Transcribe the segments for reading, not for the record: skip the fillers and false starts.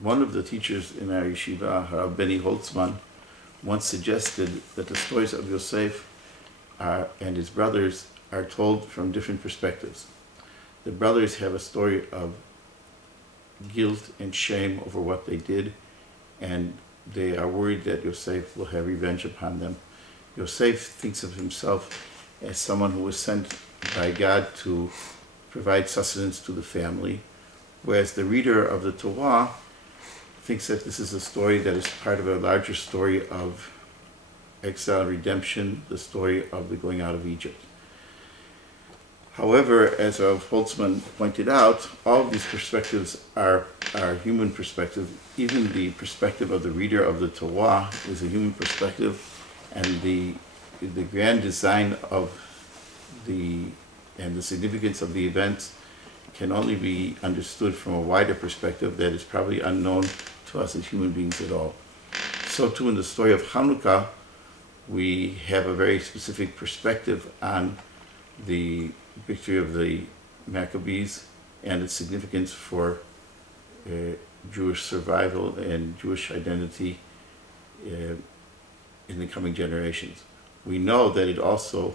One of the teachers in our yeshiva, Rav Benny Holtzman, once suggested that the stories of Yosef and his brothers are told from different perspectives. The brothers have a story of guilt and shame over what they did, and they are worried that Yosef will have revenge upon them. Yosef thinks of himself as someone who was sent by God to provide sustenance to the family, whereas the reader of the Torah thinks that this is a story that is part of a larger story of exile and redemption, the story of the going out of Egypt. However, as Rav Holtzman pointed out, all of these perspectives are human perspectives. Even the perspective of the reader of the Torah is a human perspective, and the grand design of and the significance of the events can only be understood from a wider perspective that is probably unknown to us as human beings at all. So too in the story of Hanukkah, we have a very specific perspective on the victory of the Maccabees and its significance for Jewish survival and Jewish identity in the coming generations. We know that it also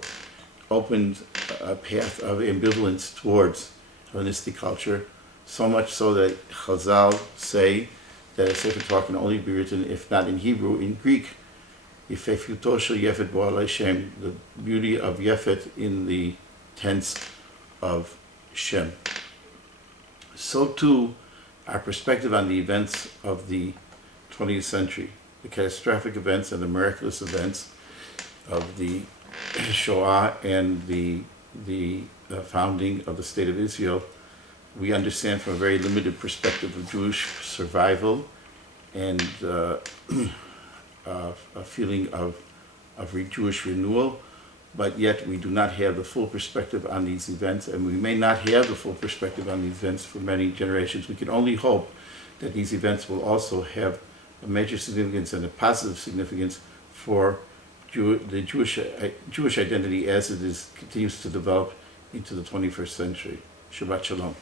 opened a path of ambivalence towards Hellenistic culture, so much so that Chazal say that a Sefer Torah can only be written, if not in Hebrew, in Greek. Yefefuto shel Yefet bo alei Shem, the beauty of Yefet in the tense of Shem. So too, our perspective on the events of the 20th century, the catastrophic events and the miraculous events of the Shoah and the founding of the State of Israel, we understand from a very limited perspective of Jewish survival and a feeling of Jewish renewal, but yet we do not have the full perspective on these events, and we may not have the full perspective on these events for many generations. We can only hope that these events will also have a major significance and a positive significance for the Jewish identity as it continues to develop into the 21st century. Shabbat Shalom.